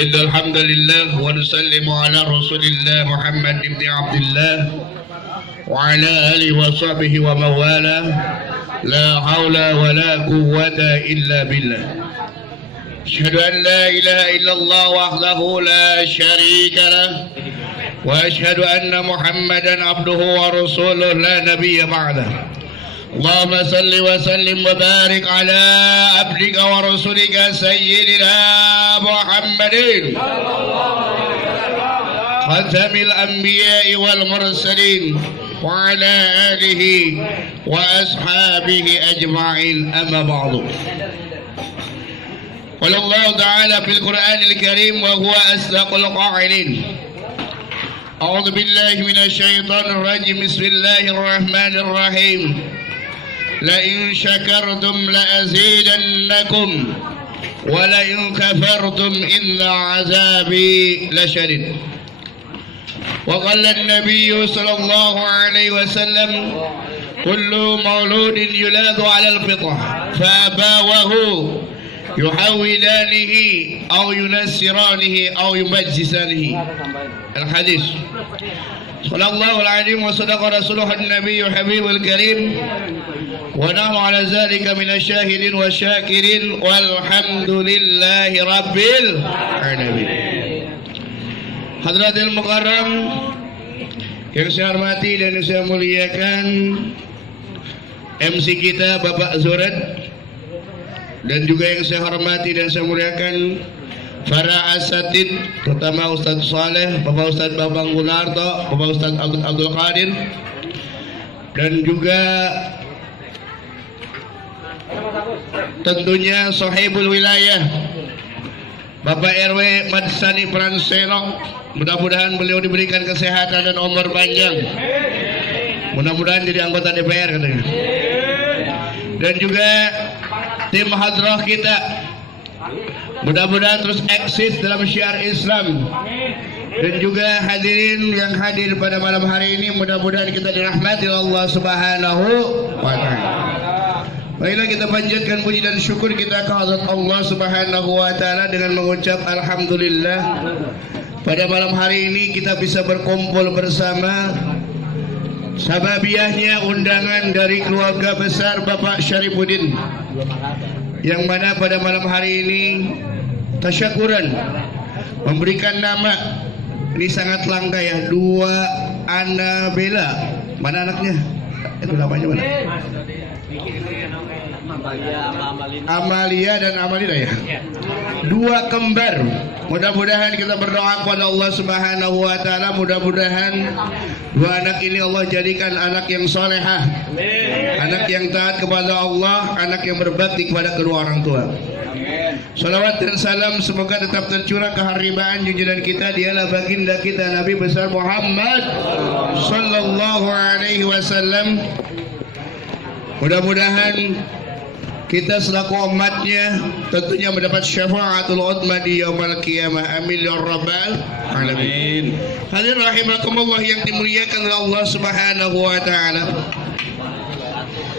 إن الحمد لله ونسلم على رسول الله محمد بن عبد الله وعلى آله وصحبه ومن والاه لا حول ولا قوة إلا بالله. أشهد أن لا إله إلا الله وحده لا شريك له وأشهد أن محمدا عبده ورسوله لا نبي بعده. اللهم صل وسلم وبارك على عبدك ورسولك سيدنا محمد خاتم الأنبياء والمرسلين وعلى آله وأصحابه أجمعين. أما بعد، قال الله تعالى في القرآن الكريم وهو أصدق القائلين: أعوذ بالله من الشيطان الرجيم. بسم الله الرحمن الرحيم. لئن شكرتم لأزيدنكم ولئن كفرتم إن عذابي لشديد. وقال النبي صلى الله عليه وسلم: كل مولود يولد على الفطرة فأبواه يحولانه أو ينصرانه أو يمجسانه. الحديث. صلى الله العظيم وصدق رسوله النبي حبيب الكريم ونحن على ذلك من الشاهدين والشاكرين والحمد لله رب العالمين. Hadratil Mukarram yang saya hormati dan yang saya muliakan, MC kita Bapak Zurad, dan juga yang saya hormati dan saya muliakan para asatid, terutama Ustadz Saleh, Bapak Ustadz Babang Gunarto, Bapak Ustadz Abdul Qadir, dan juga tentunya Sohibul Wilayah Bapak RW Madsani Pranseno. Mudah-mudahan beliau diberikan kesehatan dan umur panjang, mudah-mudahan jadi anggota DPR katanya. Dan juga tim hadrah kita, mudah-mudahan terus eksis dalam syiar Islam. Dan juga hadirin yang hadir pada malam hari ini, mudah-mudahan kita dirahmati Allah Subhanahu wa taala. Baiklah, kita panjatkan puji dan syukur kita kehadirat Allah Subhanahu wa taala dengan mengucap alhamdulillah. Pada malam hari ini kita bisa berkumpul bersama. Sababiahnya undangan dari keluarga besar Bapak Syarifuddin, yang mana pada malam hari ini tasyakuran memberikan nama, ini sangat langka ya, dua Annabella. Mana anaknya? Itu namanya mana? Amalia dan Amalina ya. Dua kembar. Mudah-mudahan kita berdoa kepada Allah Subhanahu wa taala, mudah-mudahan dua anak ini Allah jadikan anak yang salehah, anak yang taat kepada Allah, anak yang berbakti kepada kedua orang tua. Salawat dan salam semoga tetap tercurah keharibaan junjungan kita, dialah baginda kita Nabi besar Muhammad sallallahu alaihi wasallam. Mudah-mudahan kita selaku umatnya tentunya mendapat syafaatul uzma di yaumil qiyamah. Amin ya rabbal alamin. Hadirin rahimakumullah yang dimuliakan oleh Allah Subhanahu wa taala.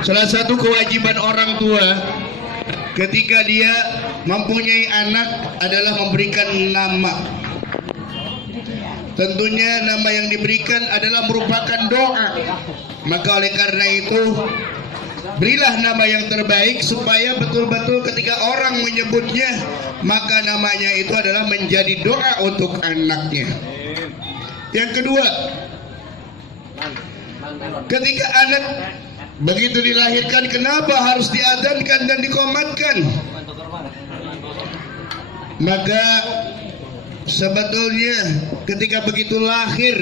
Salah satu kewajiban orang tua ketika dia mempunyai anak adalah memberikan nama. Tentunya nama yang diberikan adalah merupakan doa. Maka oleh karena itu, berilah nama yang terbaik supaya betul-betul ketika orang menyebutnya, maka namanya itu adalah menjadi doa untuk anaknya. Yang kedua, ketika anak begitu dilahirkan, kenapa harus diadzankan dan dikomatkan? Maka sebetulnya ketika begitu lahir,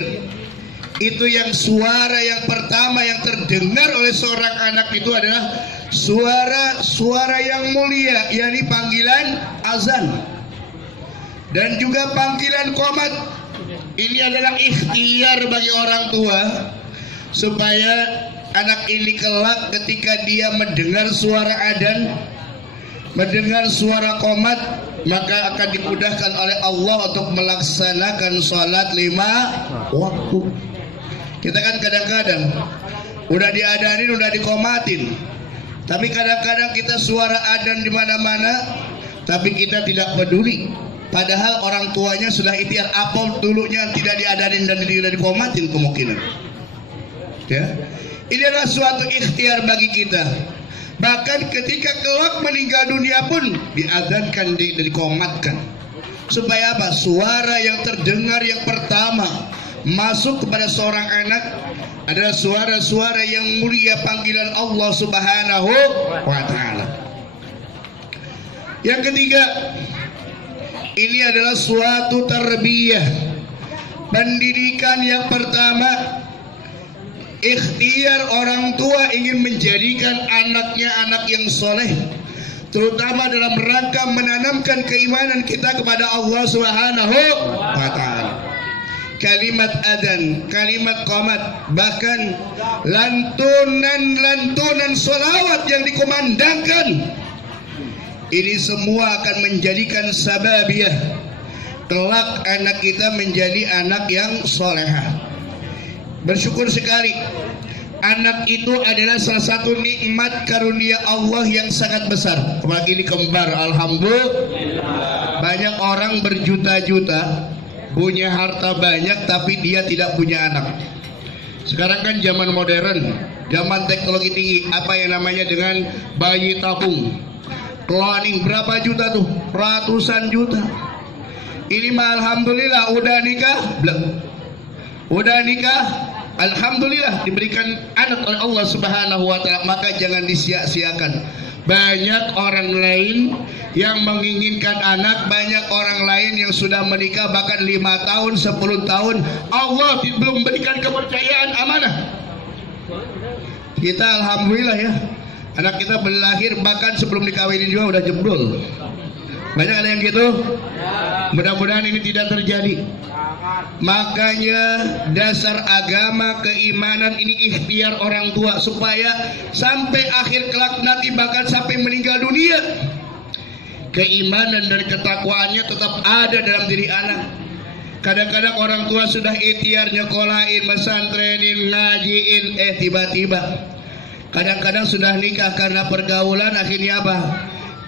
itu yang suara yang pertama yang terdengar oleh seorang anak itu adalah suara yang mulia, yakni panggilan azan dan juga panggilan qomat. Ini adalah ikhtiar bagi orang tua supaya anak ini kelak ketika dia mendengar suara adzan, mendengar suara qomat, maka akan dimudahkan oleh Allah untuk melaksanakan salat 5 waktu. Kita kan kadang-kadang udah diadanin, udah dikomatin, tapi kadang-kadang kita suara adzan di mana-mana, tapi kita tidak peduli. Padahal orang tuanya sudah ikhtiar, apa dulunya tidak diadarin dan tidak dikomatin kemungkinan. Ya, ini adalah suatu ikhtiar bagi kita. Bahkan ketika kelak meninggal dunia pun diadzankan dan dikomatkan. Supaya apa? Suara yang terdengar yang pertama masuk kepada seorang anak adalah suara-suara yang mulia, panggilan Allah Subhanahu wa Ta'ala. Yang ketiga, ini adalah suatu tarbiyah, pendidikan yang pertama. Ikhtiar orang tua ingin menjadikan anaknya anak yang soleh, terutama dalam rangka menanamkan keimanan kita kepada Allah Subhanahu wa Ta'ala. Kalimat adzan, kalimat qomat, bahkan lantunan sholawat yang dikumandangkan, ini semua akan menjadikan sababiyah kelak anak kita menjadi anak yang solehah. Bersyukur sekali, anak itu adalah salah satu nikmat karunia Allah yang sangat besar. Apalagi ini kembar, alhamdulillah. Banyak orang berjuta-juta, punya harta banyak, tapi dia tidak punya anak. Sekarang kan zaman modern, zaman teknologi tinggi, apa yang namanya dengan bayi tabung, cloning, berapa juta tuh? Ratusan juta. Ini mah alhamdulillah udah nikah, belum? Udah nikah, alhamdulillah diberikan anak oleh Allah Subhanahu wa Ta'ala. Maka jangan disia-siakan. Banyak orang lain yang menginginkan anak, banyak orang lain yang sudah menikah bahkan 5 tahun, 10 tahun, Allah belum memberikan kepercayaan amanah. Kita alhamdulillah ya, anak kita berlahir bahkan sebelum dikawinin juga udah jebol. Banyak ada yang gitu. Mudah-mudahan ini tidak terjadi. Makanya dasar agama, keimanan ini ikhtiar orang tua, supaya sampai akhir kelak nanti bahkan sampai meninggal dunia, keimanan dan ketakwaannya tetap ada dalam diri anak. Kadang-kadang orang tua sudah ikhtiar nyekolahin, mesantrenin, ngajiin, tiba-tiba kadang-kadang sudah nikah karena pergaulan, akhirnya apa?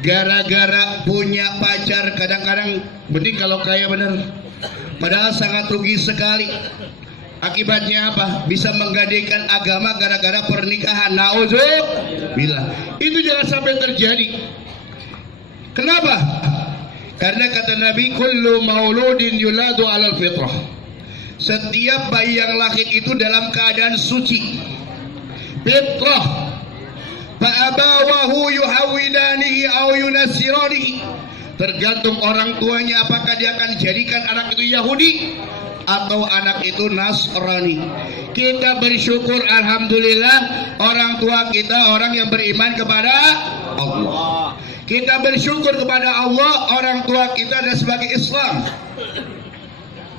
Gara-gara punya pacar, kadang-kadang mending kalau kaya bener, padahal sangat rugi sekali. Akibatnya apa? Bisa menggadaikan agama gara-gara pernikahan. Nauzubillah. Itu jangan sampai terjadi. Kenapa? Karena kata Nabi, kullu mauludin yuladu alal fitrah. Setiap bayi yang lahir itu dalam keadaan suci, fitrah. Fa'abawahu yuhawidanihi au yunasiranihi. Tergantung orang tuanya, apakah dia akan jadikan anak itu Yahudi atau anak itu Nasrani. Kita bersyukur alhamdulillah, orang tua kita orang yang beriman kepada Allah. Kita bersyukur kepada Allah, orang tua kita adalah sebagai Islam.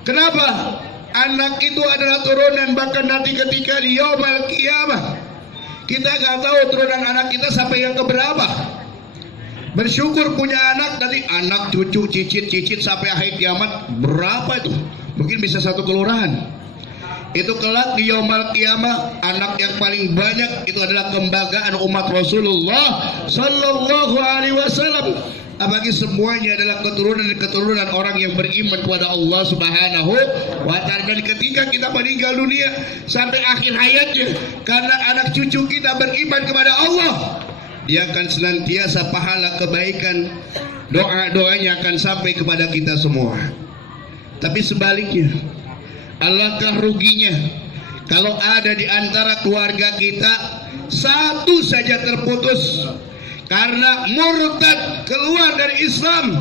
Kenapa? Anak itu adalah turunan, bahkan nanti ketika di yaumul qiyamah kita nggak tahu turunan anak kita sampai yang keberapa. Bersyukur punya anak, tadi anak, cucu, cicit sampai akhir kiamat berapa itu? Mungkin bisa satu kelurahan. Itu kelak di yaumul qiyamah, anak yang paling banyak itu adalah kebanggaan umat Rasulullah Sallallahu Alaihi Wasallam. Apalagi semuanya adalah keturunan orang yang beriman kepada Allah Subhanahu wa Ta'ala. Dan ketika kita meninggal dunia sampai akhir hayatnya, karena anak cucu kita beriman kepada Allah, dia akan senantiasa pahala kebaikan, doa-doanya akan sampai kepada kita semua. Tapi sebaliknya, alangkah ruginya kalau ada di antara keluarga kita satu saja terputus karena murtad, keluar dari Islam,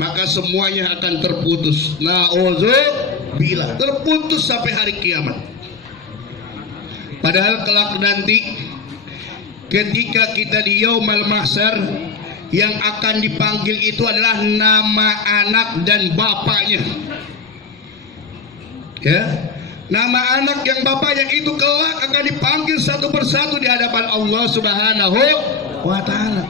maka semuanya akan terputus. Nauzubillah, terputus sampai hari kiamat. Padahal kelak nanti ketika kita di yaumul mahsyar, yang akan dipanggil itu adalah nama anak dan bapaknya. Ya, nama anak yang bapaknya itu kelak akan dipanggil satu persatu di hadapan Allah Subhanahu wa Ta'ala.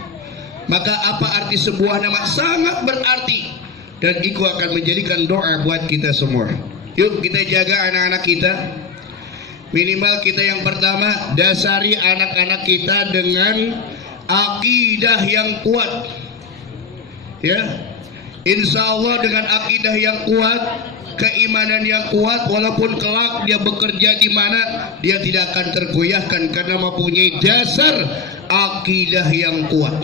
Maka apa arti sebuah nama? Sangat berarti, dan itu akan menjadikan doa buat kita semua. Yuk kita jaga anak-anak kita. Minimal kita yang pertama, dasari anak-anak kita dengan akidah yang kuat. Ya, Insya Allah dengan akidah yang kuat, keimanan yang kuat, walaupun kelak dia bekerja di mana, dia tidak akan tergoyahkan karena mempunyai dasar akidah yang kuat.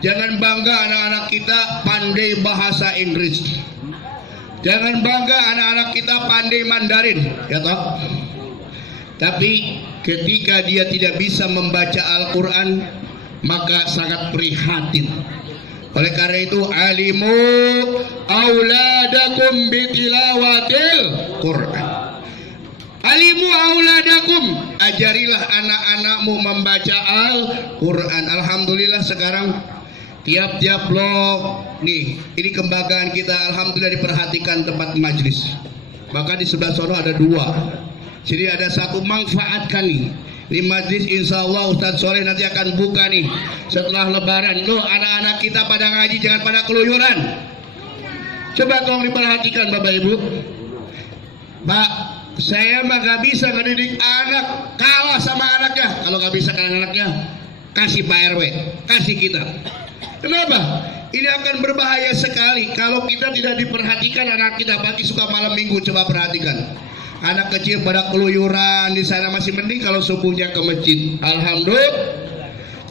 Jangan bangga anak-anak kita pandai bahasa Inggris. Jangan bangga anak-anak kita pandai Mandarin, ya toh. Tapi ketika dia tidak bisa membaca Al-Quran, maka sangat prihatin. Oleh karena itu, alimu auladakum bitilawatil Quran. Alimu auladakum, ajarilah anak-anakmu membaca Al-Quran. Alhamdulillah sekarang tiap-tiap blok nih, ini kebanggaan kita, alhamdulillah diperhatikan tempat majlis. Bahkan di sebelah sana ada 2. Jadi ada satu, manfaatkan nih. Di majlis insya Allah Ustadz Soleh nanti akan buka nih setelah lebaran. Loh, anak-anak kita pada ngaji, jangan pada keluyuran. Coba tolong diperhatikan Bapak Ibu. Pak, saya mah gak bisa ngedidik anak, kalah sama anaknya. Kalau gak bisa kan anaknya, kasih Pak RW, kasih kita. Kenapa? Ini akan berbahaya sekali kalau kita tidak diperhatikan anak kita. Pagi suka malam minggu, coba perhatikan. Anak kecil pada keluyuran di sana, masih mending kalau subuhnya ke masjid. Alhamdulillah.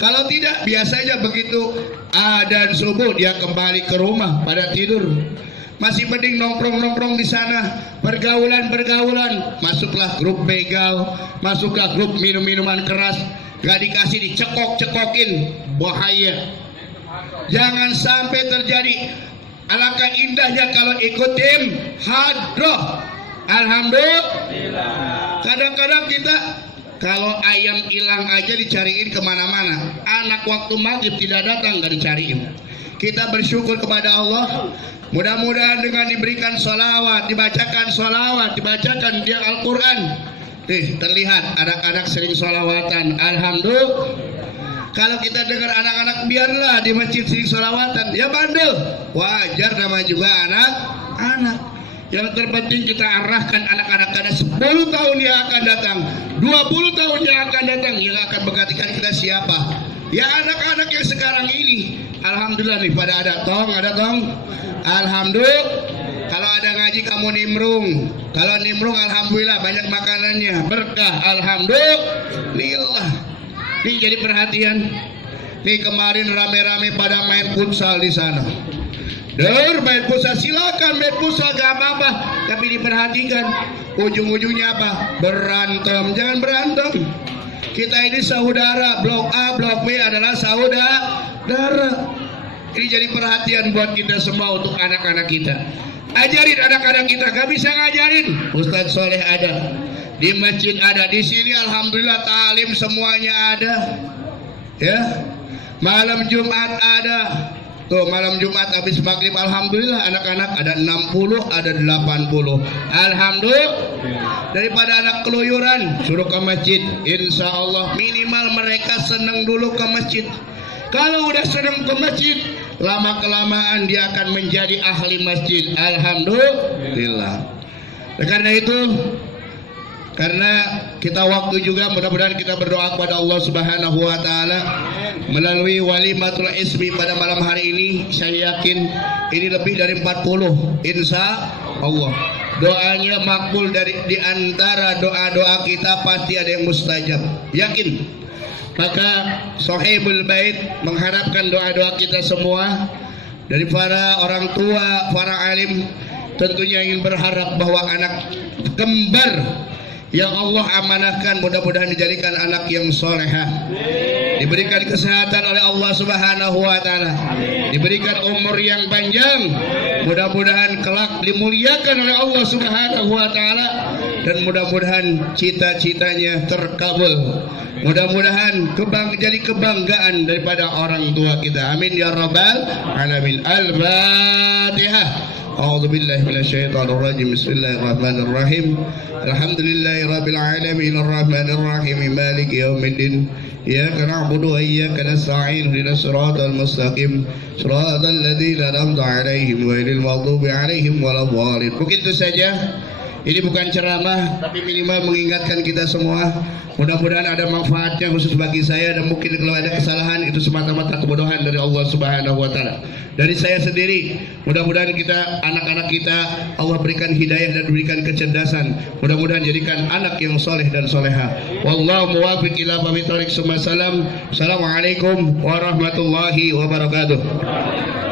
Kalau tidak, biasanya begitu adzan subuh dia kembali ke rumah pada tidur. Masih mending nongkrong-nongkrong di sana, pergaulan-pergaulan. Masuklah grup begal, masuklah grup minum-minuman keras. Gak dikasih, dicekok-cekokin, bahaya. Jangan sampai terjadi. Alangkah indahnya kalau ikut tim hadroh. Alhamdulillah. Kadang-kadang kita kalau ayam hilang aja dicariin kemana-mana. Anak waktu maghrib tidak datang, gak dicariin. Kita bersyukur kepada Allah. Mudah-mudahan dengan diberikan sholawat, dibacakan sholawat, dibacakan dia Al-Quran. Terlihat anak-anak sering sholawatan. Alhamdulillah. Kalau kita dengar anak-anak, biarlah di masjid sering sholawatan. Ya bandel, wajar, nama juga anak-anak. Yang terpenting kita arahkan anak-anak karena 10 tahun yang akan datang, 20 tahun yang akan datang, yang akan menggantikan kita siapa? Ya anak-anak yang sekarang ini. Alhamdulillah nih pada ada tong. Alhamdulillah. Kalau ada ngaji kamu nimrung. Kalau nimrung alhamdulillah banyak makanannya, berkah. Alhamdulillah. Nih jadi perhatian. Nih kemarin rame-rame pada main futsal di sana. Main futsal, silakan main futsal, gak apa-apa. Tapi diperhatikan, ujung-ujungnya apa? Berantem. Jangan berantem. Kita ini saudara. Blok A, blok B adalah saudara. Ini jadi perhatian buat kita semua untuk anak-anak kita. Ajarin anak-anak kita. Gak bisa ngajarin, Ustadz Soleh ada, di masjid ada, di sini alhamdulillah ta'lim semuanya ada. Ya, malam Jumat ada. Tuh malam Jumat habis maghrib alhamdulillah anak-anak ada 60, ada 80. Alhamdulillah. Daripada anak keluyuran, suruh ke masjid. Insya Allah minimal mereka senang dulu ke masjid. Kalau udah senang ke masjid, lama-kelamaan dia akan menjadi ahli masjid. Alhamdulillah. Karena itu, karena kita waktu juga, mudah-mudahan kita berdoa kepada Allah Subhanahu wa taala melalui walimatul ismi pada malam hari ini. Saya yakin ini lebih dari 40 insya Allah. Doanya makbul, dari di antara doa-doa kita pasti ada yang mustajab. Yakin. Maka Sahibul Bait mengharapkan doa-doa kita semua dari para orang tua, para alim, tentunya ingin berharap bahwa anak kembar yang Allah amanahkan mudah-mudahan dijadikan anak yang solehah, diberikan kesehatan oleh Allah Subhanahu wa taala, diberikan umur yang panjang, mudah-mudahan kelak dimuliakan oleh Allah Subhanahu wa taala, dan mudah-mudahan cita-citanya terkabul. Mudah-mudahan jadi kebanggaan daripada orang tua kita. Amin ya rabbal alamin. Al-Fatihah. A'udzu billahi minasyaitonir rajim. Bismillahirrahmanirrahim. Alhamdulillahi rabbil alamin arrahmanir rahim maliki yaumiddin. Iyyaka na'budu wa iyyaka nasta'in ihdinas siratal mustaqim siratal ladzina an'amta 'alaihim ghairil maghdubi 'alaihim waladdallin. Begitu saja. Ini bukan ceramah, tapi minimal mengingatkan kita semua. Mudah-mudahan ada manfaatnya khusus bagi saya, dan mungkin kalau ada kesalahan itu semata-mata kebodohan dari Allah Subhanahu wa taala. Dari saya sendiri, mudah-mudahan kita, anak-anak kita, Allah berikan hidayah dan berikan kecerdasan. Mudah-mudahan jadikan anak yang soleh dan soleha. Wallahu muwaffiq ila aqwamit thoriq. Assalamualaikum warahmatullahi wabarakatuh.